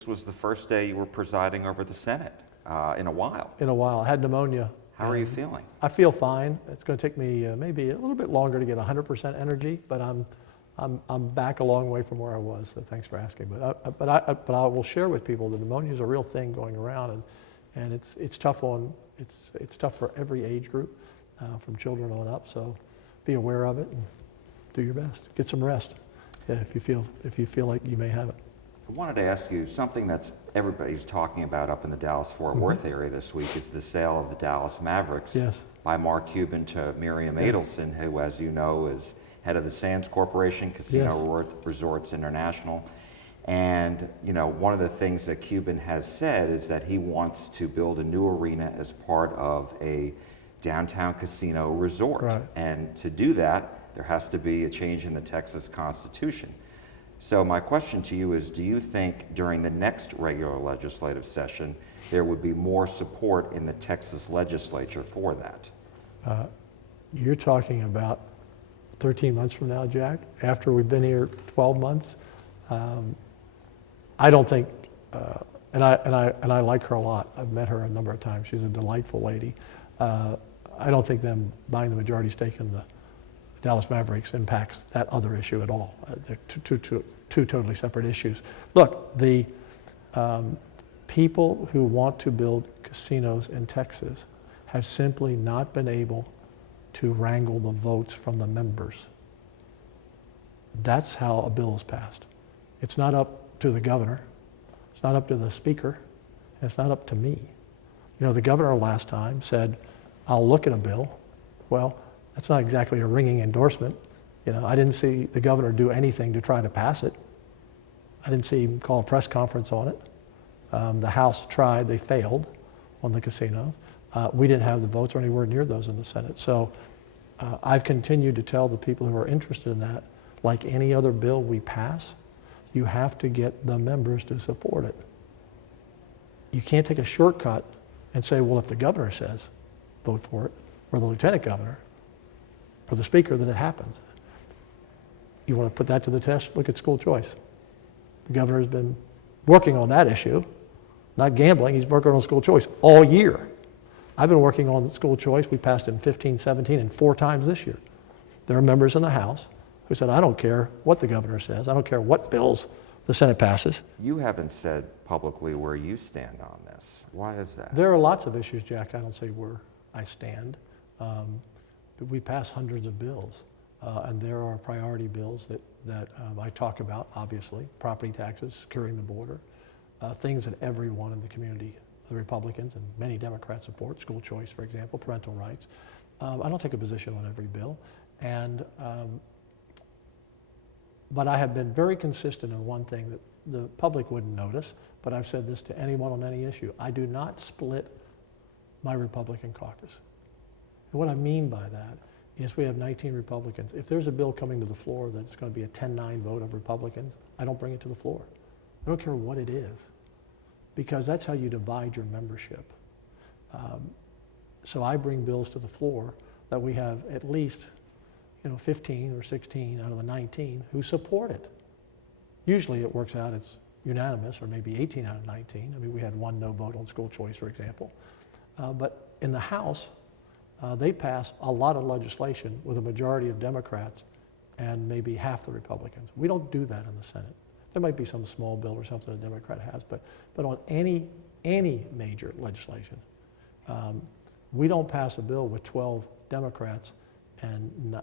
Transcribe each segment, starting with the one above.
This was the first day you were presiding over the Senate in a while. In a while. I had pneumonia. How are you feeling? I feel fine. It's going to take me maybe a little bit longer to get 100% energy, but I'm back a long way from where I was. So thanks for asking. But I will share with people that pneumonia is a real thing going around, and it's tough it's tough for every age group, from children on up. So be aware of it and do your best. Get some rest if you feel like you may have it. I wanted to ask you something that's everybody's talking about up in the Dallas-Fort Worth area this week is the sale of the Dallas Mavericks by Mark Cuban to Miriam Adelson, who, as you know, is head of the Sands Corporation, Casino Resorts International. And, you know, one of the things that Cuban has said is that he wants to build a new arena as part of a downtown casino resort. Right. And to do that, there has to be a change in the Texas Constitution. So my question to you is, do you think during the next regular legislative session there would be more support in the Texas legislature for that? You're talking about 13 months from now, Jack, after we've been here 12 months. I don't think, and I like her a lot. I've met her a number of times. She's a delightful lady. I don't think them buying the majority stake in the Dallas Mavericks impacts that other issue at all. They're two totally separate issues. Look, the people who want to build casinos in Texas have simply not been able to wrangle the votes from the members. That's how a bill is passed. It's not up to the governor, it's not up to the speaker, and it's not up to me. You know, the governor last time said, I'll look at a bill. Well, that's not exactly a ringing endorsement. You know, I didn't see the governor do anything to try to pass it. I didn't see him call a press conference on it. The House tried, they failed on the casino. We didn't have the votes or anywhere near those in the Senate. So I've continued to tell the people who are interested in that, like any other bill we pass, you have to get the members to support it. You can't take a shortcut and say, well, if the governor says, vote for it, or the lieutenant governor, or the speaker, then it happens. You want to put that to the test? Look at school choice. The governor's been working on that issue, not gambling. He's working on school choice all year. I've been working on school choice. We passed it in 15, 17, and 4 times this year. There are members in the House who said, I don't care what the governor says. I don't care what bills the Senate passes. You haven't said publicly where you stand on this. Why is that? There are lots of issues, Jack. I don't say where I stand. We pass hundreds of bills, and there are priority bills that I talk about, obviously, property taxes, securing the border, things that everyone in the community, the Republicans and many Democrats support, school choice, for example, parental rights. I don't take a position on every bill, but I have been very consistent in one thing that the public wouldn't notice, but I've said this to anyone on any issue. I do not split my Republican caucus. And what I mean by that is we have 19 Republicans. If there's a bill coming to the floor that's going to be a 10-9 vote of Republicans, I don't bring it to the floor. I don't care what it is, because that's how you divide your membership. So I bring bills to the floor that we have at least 15 or 16 out of the 19 who support it. Usually it works out, it's unanimous, or maybe 18 out of 19. I mean, we had 1 no vote on school choice, for example. But in the House, they pass a lot of legislation with a majority of Democrats and maybe half the Republicans. We don't do that in the Senate. There might be some small bill or something a Democrat has, but on any major legislation, we don't pass a bill with 12 Democrats and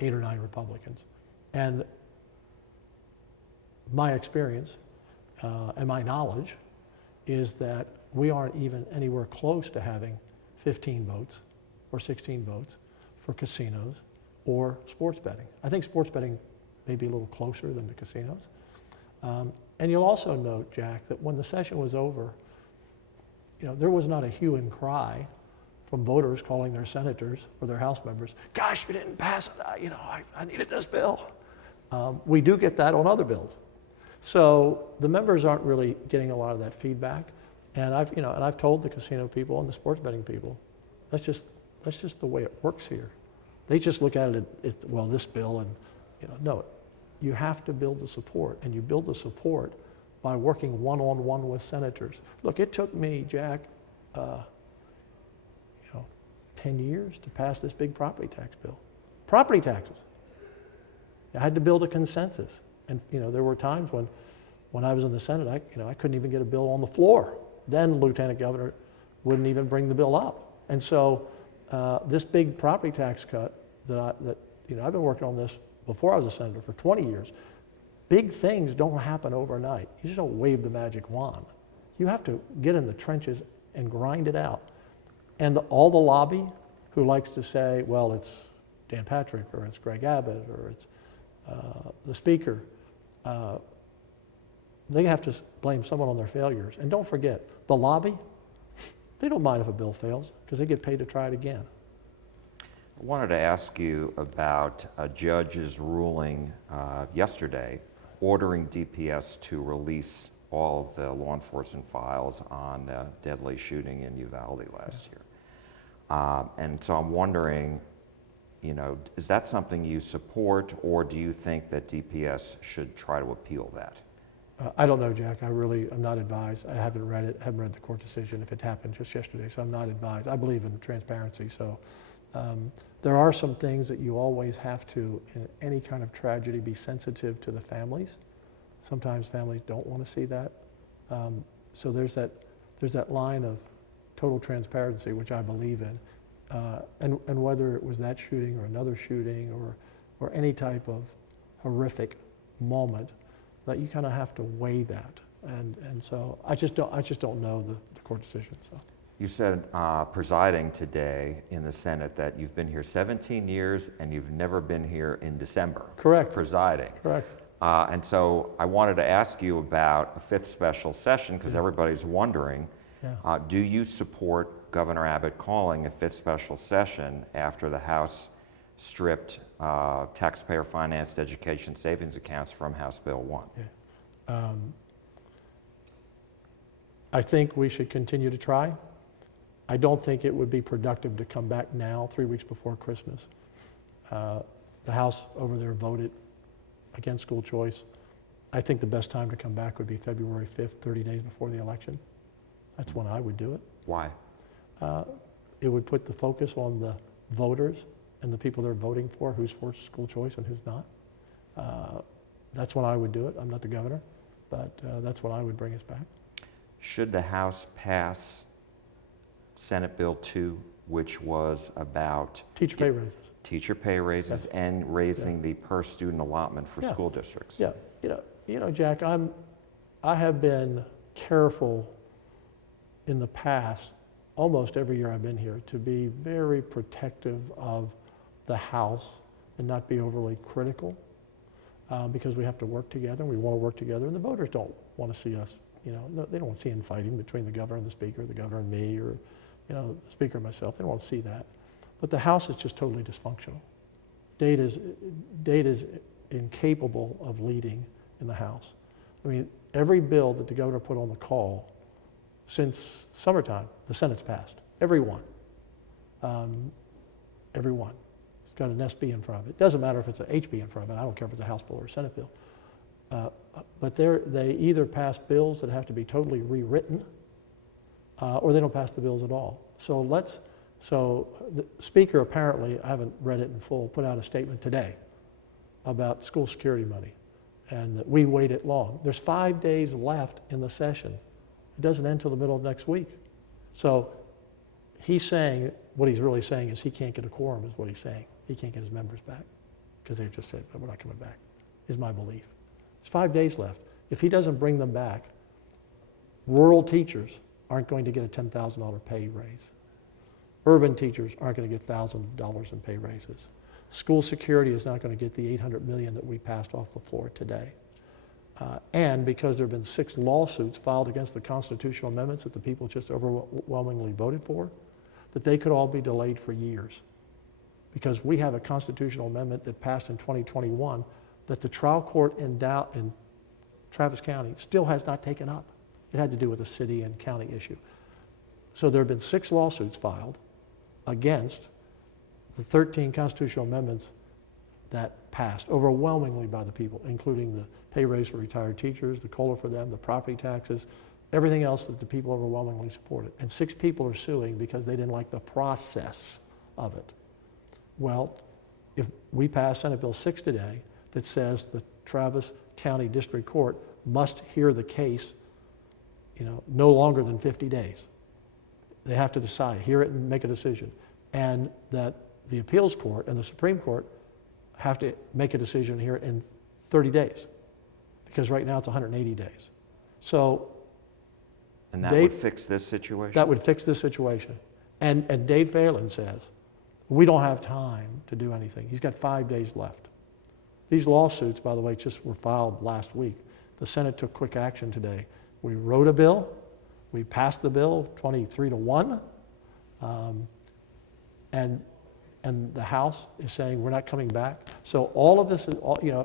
8 or 9 Republicans. And my experience and my knowledge is that we aren't even anywhere close to having 15 votes or 16 votes for casinos or sports betting. I think sports betting may be a little closer than the casinos. And you'll also note, Jack, that when the session was over, there was not a hue and cry from voters calling their senators or their House members, gosh, you didn't pass it, I needed this bill. We do get that on other bills. So the members aren't really getting a lot of that feedback. And I've told the casino people and the sports betting people, that's just the way it works here. They just look at it, well, this bill, and no, you have to build the support, and you build the support by working one-on-one with senators. Look, it took me, Jack, 10 years to pass this big property tax bill. Property taxes. I had to build a consensus. And there were times when I was in the Senate, I couldn't even get a bill on the floor. Then Lieutenant Governor wouldn't even bring the bill up. And so this big property tax cut I've been working on this before I was a senator for 20 years. Big things don't happen overnight. You just don't wave the magic wand. You have to get in the trenches and grind it out. And all the lobby who likes to say, well, it's Dan Patrick, or it's Greg Abbott, or it's the speaker, they have to blame someone on their failures. And don't forget, the lobby, they don't mind if a bill fails because they get paid to try it again. I wanted to ask you about a judge's ruling yesterday ordering DPS to release all of the law enforcement files on the deadly shooting in Uvalde last year. And so I'm wondering, is that something you support, or do you think that DPS should try to appeal that? I don't know, Jack. I'm not advised. I haven't read it, haven't read the court decision if it happened just yesterday, so I'm not advised. I believe in transparency, so there are some things that you always have to, in any kind of tragedy, be sensitive to the families. Sometimes families don't want to see that. So there's that line of total transparency, which I believe in. And whether it was that shooting or another shooting or any type of horrific moment, that you kind of have to weigh that. And so I just don't know the court decision. So. You said presiding today in the Senate that you've been here 17 years and you've never been here in December. Correct. Presiding. Correct. And so I wanted to ask you about a fifth special session because everybody's wondering, do you support Governor Abbott calling a fifth special session after the House stripped taxpayer-financed education savings accounts from House Bill 1? Yeah. I think we should continue to try. I don't think it would be productive to come back now, 3 weeks before Christmas. The House over there voted against school choice. I think the best time to come back would be February 5th, 30 days before the election. That's when I would do it. Why? It would put the focus on the voters and the people they're voting for, who's for school choice and who's not. That's when I would do it. I'm not the governor, but that's when I would bring us back. Should the House pass Senate Bill 2, which was about teacher pay raises. Teacher pay raises and raising the per student allotment for school districts. Yeah, Jack, I have been careful in the past, almost every year I've been here, to be very protective of the House and not be overly critical because we have to work together. We want to work together, and the voters don't want to see us. They don't want to see infighting between the governor and the speaker, the governor and me, or the speaker and myself. They don't want to see that. But the House is just totally dysfunctional. Dade is incapable of leading in the House. I mean, every bill that the governor put on the call since summertime, the Senate's passed. Every one. Every one. It's got an SB in front of it. It doesn't matter if it's an HB in front of it. I don't care if it's a House bill or a Senate bill. But they either pass bills that have to be totally rewritten or they don't pass the bills at all. So the Speaker apparently, I haven't read it in full, put out a statement today about school security money and that we waited long. There's 5 days left in the session. It doesn't end until the middle of next week. So he's saying, what he's really saying is he can't get a quorum is what he's saying. He can't get his members back because they've just said, we're not coming back, is my belief. There's 5 days left. If he doesn't bring them back, rural teachers aren't going to get a $10,000 pay raise. Urban teachers aren't going to get thousands of dollars in pay raises. School security is not going to get the $800 million that we passed off the floor today. And because there have been 6 lawsuits filed against the constitutional amendments that the people just overwhelmingly voted for, that they could all be delayed for years. Because we have a constitutional amendment that passed in 2021 that the trial court in Travis County still has not taken up. It had to do with a city and county issue. So there have been 6 lawsuits filed against the 13 constitutional amendments that passed overwhelmingly by the people, including the pay raise for retired teachers, the COLA for them, the property taxes, everything else that the people overwhelmingly supported. And 6 people are suing because they didn't like the process of it. Well, if we pass Senate Bill 6 today that says the Travis County District Court must hear the case, no longer than 50 days. They have to decide, hear it and make a decision. And that the appeals court and the Supreme Court have to make a decision here in 30 days, because right now it's 180 days. So, and that would fix this situation? That would fix this situation. And Dade Phelan says, we don't have time to do anything. He's got 5 days left. These lawsuits, by the way, just were filed last week. The Senate took quick action today. We wrote a bill. We passed the bill 23-1. And the House is saying we're not coming back. So all of this is,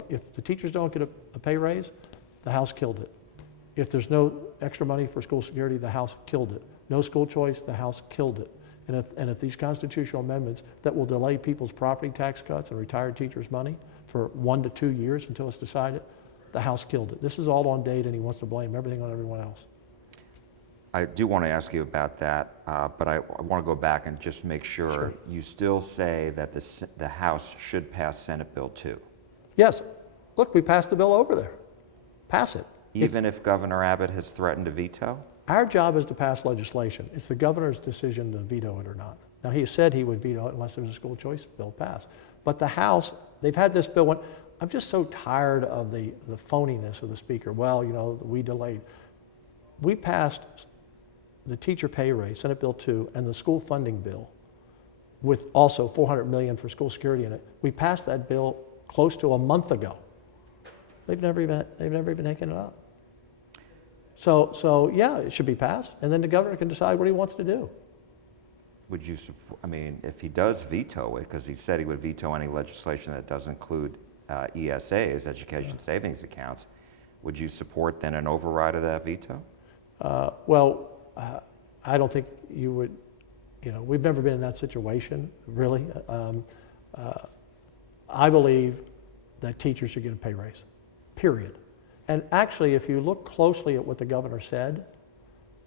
if the teachers don't get a pay raise, the House killed it. If there's no extra money for school security, the House killed it. No school choice, the House killed it. And if these constitutional amendments that will delay people's property tax cuts and retired teachers' money for 1 to 2 years until it's decided, the House killed it. This is all on Dade, and he wants to blame everything on everyone else. I do want to ask you about that, but I want to go back and just make sure. You still say that the House should pass Senate Bill 2? Yes. Look, we passed the bill over there. Pass it. Even if Governor Abbott has threatened to veto? Our job is to pass legislation. It's the governor's decision to veto it or not. Now, he said he would veto it unless there was a school choice bill passed. But the House, they've had this bill. I'm just so tired of the phoniness of the Speaker. Well, we delayed. We passed the teacher pay raise, Senate Bill 2, and the school funding bill, with also $400 million for school security in it. We passed that bill close to a month ago. They've never even taken it up. So yeah, it should be passed, and then the governor can decide what he wants to do. Would you support, if he does veto it, because he said he would veto any legislation that does include ESAs, education savings accounts, would you support then an override of that veto? I don't think you would, we've never been in that situation, really. I believe that teachers should get a pay raise, period. And actually, if you look closely at what the governor said,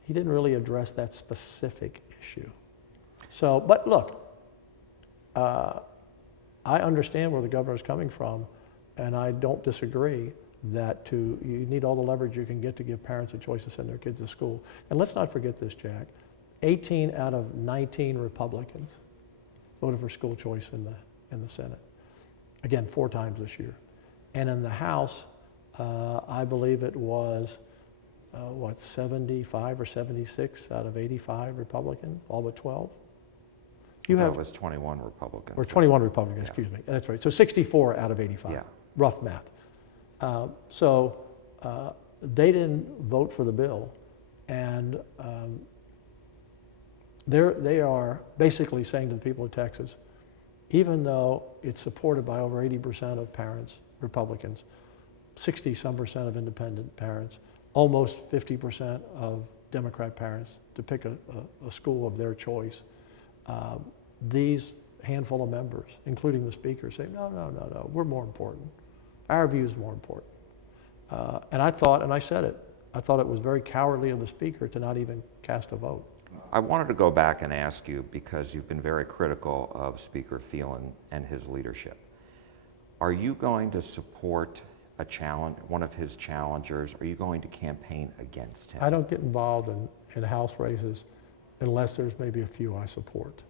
he didn't really address that specific issue. So, but look, I understand where the governor's coming from, and I don't disagree that you need all the leverage you can get to give parents a choice to send their kids to school. And let's not forget this, Jack. 18 out of 19 Republicans voted for school choice in the Senate. Again, 4 times this year. And in the House, I believe it was, 75 or 76 out of 85 Republicans, all but 12. It was 21 Republicans. Or 21 Republicans, excuse me. That's right. So 64 out of 85. Yeah. Rough math. They didn't vote for the bill, and they are basically saying to the people of Texas, even though it's supported by over 80% of parents, Republicans, 60-some% of independent parents, almost 50% of Democrat parents to pick a school of their choice, these handful of members, including the Speaker, say, no, we're more important. Our view is more important. And I thought, and I said it, I thought it was very cowardly of the Speaker to not even cast a vote. I wanted to go back and ask you, because you've been very critical of Speaker Phelan and his leadership. Are you going to support one of his challengers? Are you going to campaign against him? I don't get involved in House races unless there's maybe a few I support.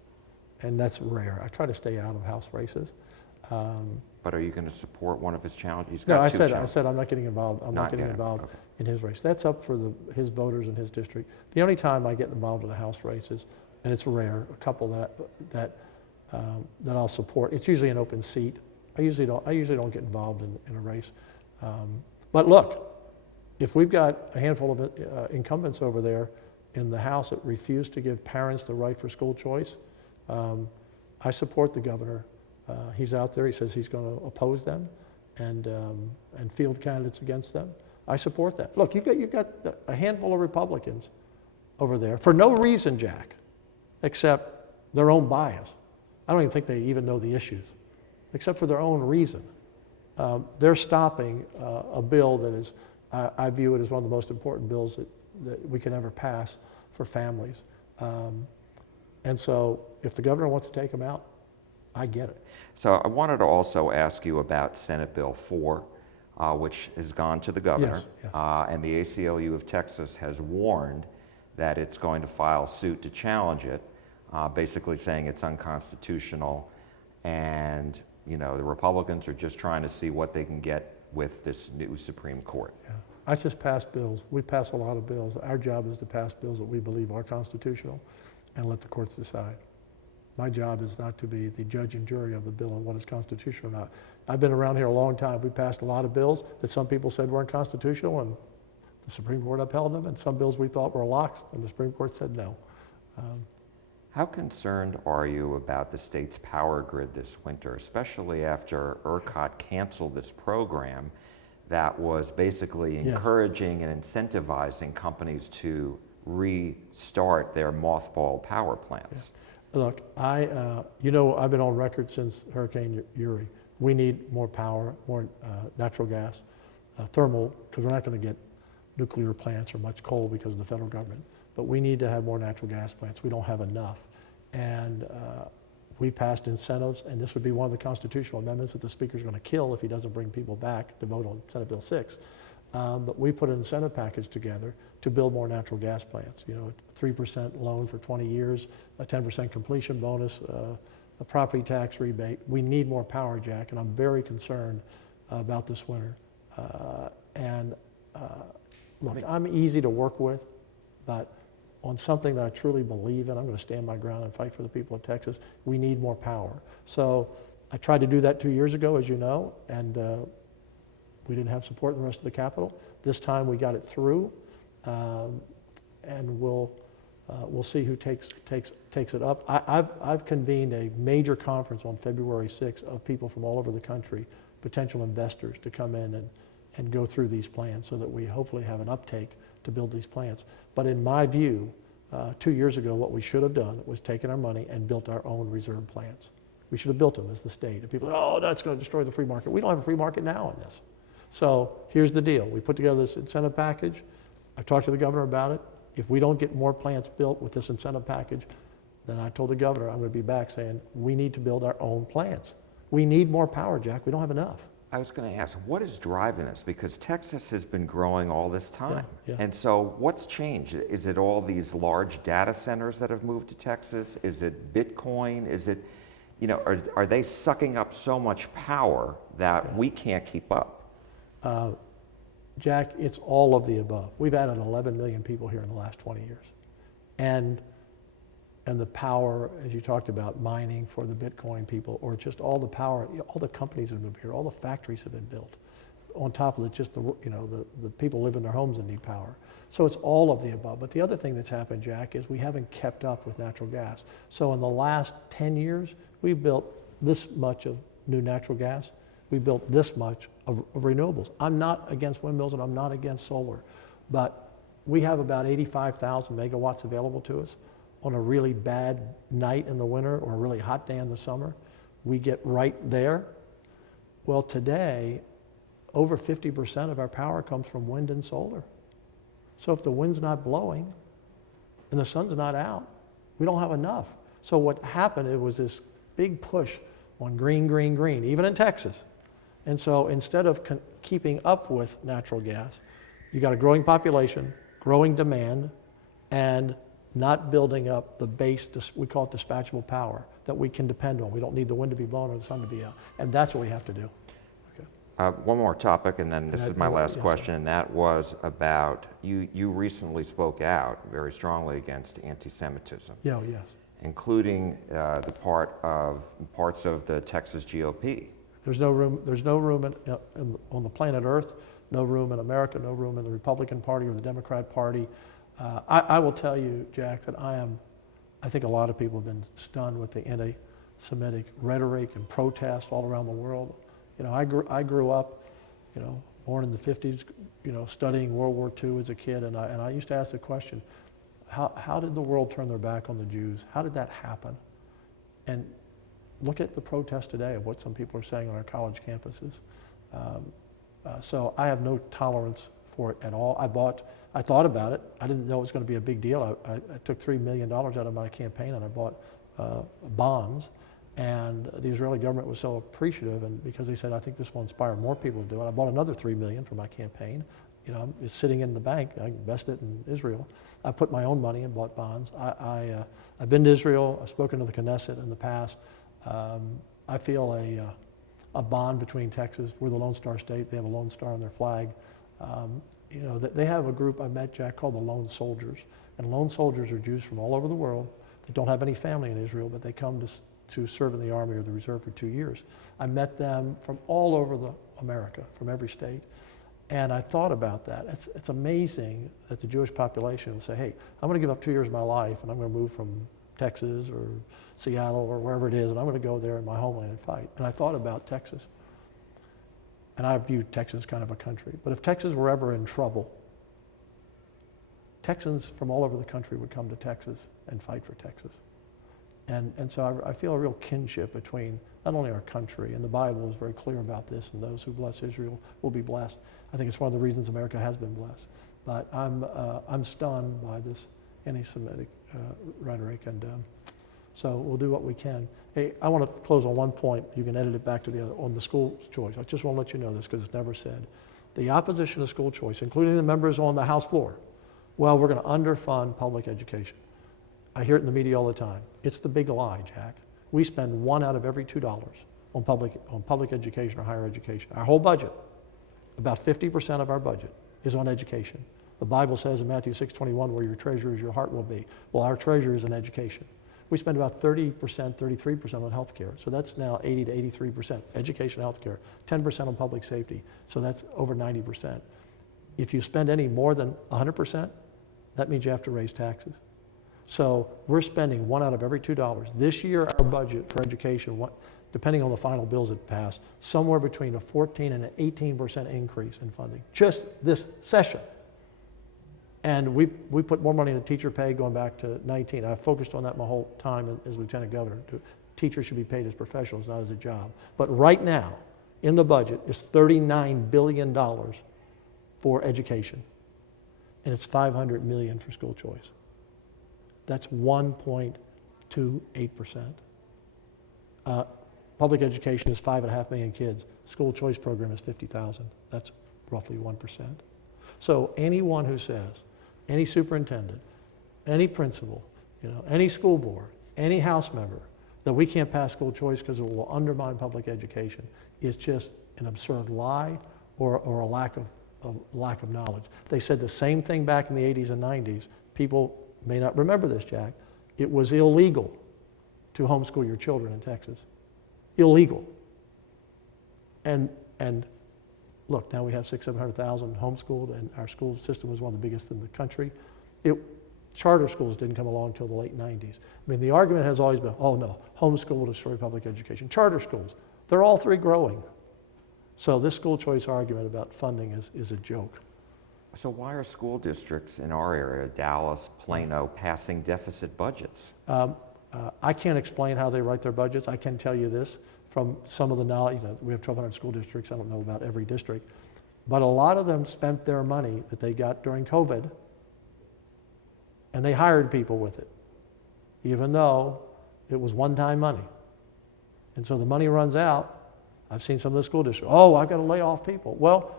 And that's rare. I try to stay out of House races. But are you going to support one of his challengers? No, I said I'm not getting involved. I'm not getting involved in his race. That's up for his voters in his district. The only time I get involved in the House races, and it's rare, a couple that I'll support. It's usually an open seat. I usually don't get involved in a race. But look, if we've got a handful of incumbents over there in the House that refuse to give parents the right for school choice, I support the governor. He's out there. He says he's going to oppose them and field candidates against them. I support that. Look, you've got a handful of Republicans over there for no reason, Jack, except their own bias. I don't even think they even know the issues. except for their own reason. They're stopping a bill that is, I view it as one of the most important bills that we can ever pass for families. And so if the governor wants to take them out, I get it. So I wanted to also ask you about Senate Bill 4, which has gone to the governor. Yes, yes. And the ACLU of Texas has warned that it's going to file suit to challenge it, basically saying it's unconstitutional. And, you know, the Republicans are just trying to see what they can get with this new Supreme Court. Yeah. I just pass bills. We pass a lot of bills. Our job is to pass bills that we believe are constitutional and let the courts decide. My job is not to be the judge and jury of the bill and what is constitutional or not. I've been around here a long time. We passed a lot of bills that some people said weren't constitutional, and the Supreme Court upheld them, and some bills we thought were locks, and the Supreme Court said no. How concerned are you about the state's power grid this winter, especially after ERCOT canceled this program that was basically encouraging and incentivizing companies to restart their mothballed power plants? Yeah. Look, you know, I've been on record since Hurricane Uri. We need more power, more natural gas, thermal, because we're not going to get nuclear plants or much coal because of the federal government. But we need to have more natural gas plants. We don't have enough. And we passed incentives, and this would be one of the constitutional amendments that the Speaker's going to kill if he doesn't bring people back to vote on Senate Bill 6. But we put an incentive package together to build more natural gas plants. You know, a 3% loan for 20 years, a 10% completion bonus, a property tax rebate. We need more power, Jack, and I'm very concerned about this winter. Look, I'm easy to work with, but on something that I truly believe in, I'm going to stand my ground and fight for the people of Texas. We need more power. So I tried to do that 2 years ago, as you know, and we didn't have support in the rest of the Capitol. This time we got it through, and we'll see who takes it up. I've convened a major conference on February 6th of people from all over the country, potential investors, to come in and go through these plans so that we hopefully have an uptake to build these plants. But in my view, 2 years ago, what we should have done was taken our money and built our own reserve plants. We should have built them as the state. And people, oh, that's going to destroy the free market. We don't have a free market now in this. So here's the deal. We put together this incentive package. I talked to the governor about it. If we don't get more plants built with this incentive package, then I told the governor I'm going to be back saying we need to build our own plants. We need more power, Jack. We don't have enough. I was going to ask, what is driving this? Because Texas has been growing all this time. Yeah. And so what's changed? Is it all these large data centers that have moved to Texas? Is it Bitcoin? Is it, you know, are they sucking up so much power that we can't keep up? Jack, it's all of the above. We've added 11 million people here in the last 20 years. And the power, as you talked about, mining for the Bitcoin people, or just all the power, all the companies that moved here, all the factories have been built. On top of it, just the people live in their homes and need power. So it's all of the above. But the other thing that's happened, Jack, is we haven't kept up with natural gas. So in the last 10 years, we built this much of new natural gas. We built this much of renewables. I'm not against windmills and I'm not against solar, but we have about 85,000 megawatts available to us. On a really bad night in the winter or a really hot day in the summer, we get right there. Well, today, over 50% of our power comes from wind and solar. So if the wind's not blowing and the sun's not out, we don't have enough. So what happened, it was this big push on green, green, green, even in Texas. And so instead of keeping up with natural gas, you got a growing population, growing demand, and not building up the base, we call it dispatchable power, that we can depend on. We don't need the wind to be blowing or the sun to be out. And that's what we have to do. Okay. One more topic, and then this is my last question, and that was about, you recently spoke out very strongly against anti-Semitism. Yeah, yes. Including the parts of the Texas GOP. There's no room on the planet Earth, no room in America, no room in the Republican Party or the Democrat Party. I will tell you, Jack, that I think a lot of people have been stunned with the anti-Semitic rhetoric and protest all around the world. You know, I grew up, you know, born in the 50s, you know, studying World War II as a kid, and I used to ask the question, how did the world turn their back on the Jews? How did that happen? And look at the protest today of what some people are saying on our college campuses. So I have no tolerance for it at all. I thought about it. I didn't know it was going to be a big deal. I took $3 million out of my campaign and I bought bonds. And the Israeli government was so appreciative, and because they said, I think this will inspire more people to do it. I bought another $3 million for my campaign. You know, it's sitting in the bank. I invested it in Israel. I put my own money and bought bonds. I've been to Israel. I've spoken to the Knesset in the past. I feel a bond between Texas. We're the Lone Star State. They have a Lone Star on their flag. You know, they have a group I met, Jack, called the Lone Soldiers. And Lone Soldiers are Jews from all over the world that don't have any family in Israel, but they come to serve in the Army or the Reserve for 2 years. I met them from all over America, from every state. And I thought about that. It's amazing that the Jewish population will say, hey, I'm going to give up 2 years of my life and I'm going to move from Texas or Seattle or wherever it is, and I'm going to go there in my homeland and fight. And I thought about Texas. And I viewed Texas as kind of a country. But if Texas were ever in trouble, Texans from all over the country would come to Texas and fight for Texas. And so I feel a real kinship between not only our country, and the Bible is very clear about this, and those who bless Israel will be blessed. I think it's one of the reasons America has been blessed. But I'm stunned by this anti-Semitic rhetoric, and so we'll do what we can. Hey, I want to close on one point. You can edit it back to the other, on the school choice. I just want to let you know this because it's never said. The opposition to school choice, including the members on the House floor, well, we're going to underfund public education. I hear it in the media all the time. It's the big lie, Jack. We spend $1 out of every $2 on public education or higher education. Our whole budget, about 50% of our budget, is on education. The Bible says in Matthew 6:21, where your treasure is, your heart will be. Well, our treasure is in education. We spend about 30%, 33% on healthcare. So that's now 80 to 83%. Education, healthcare. 10% on public safety. So that's over 90%. If you spend any more than 100%, that means you have to raise taxes. So we're spending $1 out of every $2. This year, our budget for education, depending on the final bills that pass, somewhere between a 14 and an 18% increase in funding, just this session. And we put more money into teacher pay going back to 19. I've focused on that my whole time as lieutenant governor. Teachers should be paid as professionals, not as a job. But right now, in the budget, is $39 billion for education. And it's $500 million for school choice. That's 1.28%. Public education is 5.5 million kids. School choice program is 50,000. That's roughly 1%. So anyone who says, any superintendent, any principal, any school board, any House member, that we can't pass school choice because it will undermine public education is just an absurd lie or a lack of knowledge. They said the same thing back in the 80s and 90s. People may not remember this, Jack. It was illegal to homeschool your children in Texas. Illegal. And look, now we have 600,000 homeschooled, and our school system was one of the biggest in the country. Charter schools didn't come along until the late 90s. I mean, the argument has always been, oh no, homeschool will destroy public education. Charter schools, they're all three growing. So this school choice argument about funding is a joke. So why are school districts in our area, Dallas, Plano, passing deficit budgets? I can't explain how they write their budgets. I can tell you this from some of the knowledge. We have 1,200 school districts. I don't know about every district. But a lot of them spent their money that they got during COVID, and they hired people with it, even though it was one-time money. And so the money runs out. I've seen some of the school districts, oh, I've got to lay off people. Well,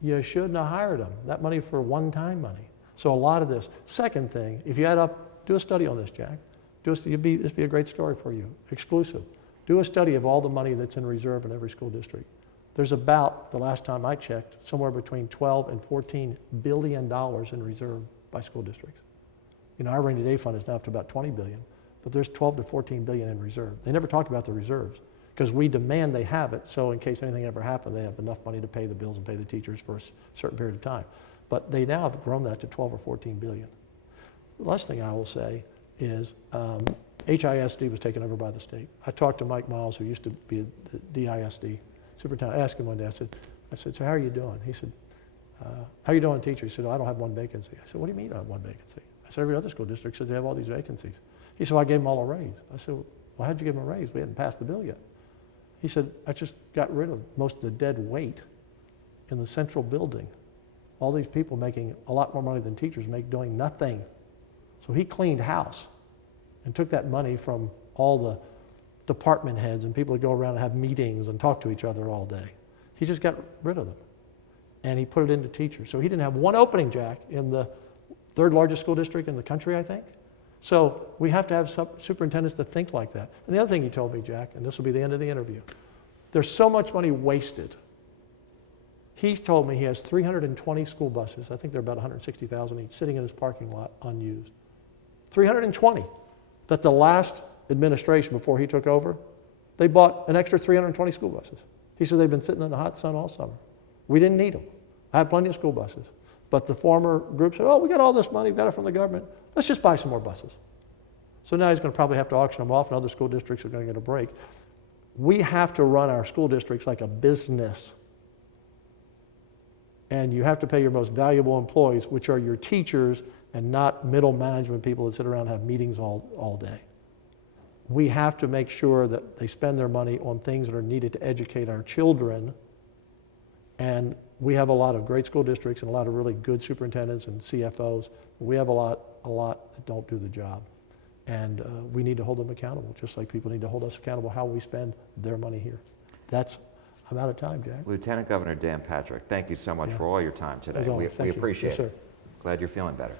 you shouldn't have hired them. That money for one-time money. So a lot of this. Second thing, if you add up, do a study on this, Jack. This would be a great story for you, exclusive. Do a study of all the money that's in reserve in every school district. There's about, the last time I checked, somewhere between 12 and $14 billion in reserve by school districts. Our rainy day fund is now up to about $20 billion, but there's 12 to 14 billion in reserve. They never talk about the reserves because we demand they have it, so in case anything ever happened, they have enough money to pay the bills and pay the teachers for a certain period of time. But they now have grown that to 12 or 14 billion. The last thing I will say is HISD was taken over by the state. I talked to Mike Miles, who used to be the DISD superintendent. I asked him one day, I said, so how are you doing? He said, how are you doing, teacher? He said, oh, I don't have one vacancy. I said, what do you mean you don't have one vacancy? I said, every other school district says they have all these vacancies. He said, well, I gave them all a raise. I said, well, Well, how'd you give them a raise? We hadn't passed the bill yet. He said, I just got rid of most of the dead weight in the central building. All these people making a lot more money than teachers make doing nothing. So he cleaned house and took that money from all the department heads and people that go around and have meetings and talk to each other all day. He just got rid of them. And he put it into teachers. So he didn't have one opening, Jack, in the third largest school district in the country, I think. So we have to have superintendents that think like that. And the other thing he told me, Jack, and this will be the end of the interview, there's so much money wasted. He's told me he has 320 school buses, I think they're about 160,000 each, sitting in his parking lot unused. 320. That the last administration before he took over, they bought an extra 320 school buses. He said they've been sitting in the hot sun all summer. We didn't need them. I have plenty of school buses. But the former group said, oh, we got all this money, we got it from the government. Let's just buy some more buses. So now he's going to probably have to auction them off and other school districts are going to get a break. We have to run our school districts like a business. And you have to pay your most valuable employees, which are your teachers and not middle management people that sit around and have meetings all day. We have to make sure that they spend their money on things that are needed to educate our children. And we have a lot of great school districts and a lot of really good superintendents and CFOs. We have a lot that don't do the job. And we need to hold them accountable, just like people need to hold us accountable how we spend their money here. I'm out of time, Jack. Lieutenant Governor Dan Patrick, thank you so much for all your time today. We appreciate it. Glad you're feeling better.